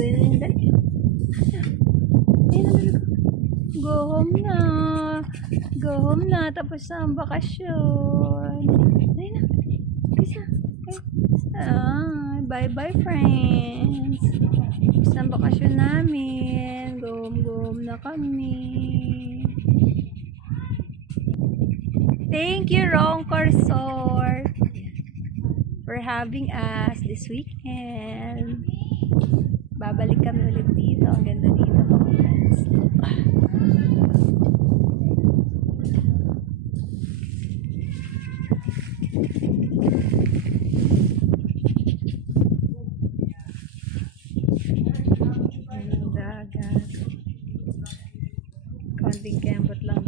Dali. Go home na. Go home na. Tapos na ang bakasyon. Dali na. Kisa. Bye-bye friends. Tapos na ang bakasyon namin. Go home na kami. Thank you, Ronco Resort, for having us this weekend. Babalik kami ulit dito. Ang ganda dito, mga friends. Ang dagat. Konting kembot lang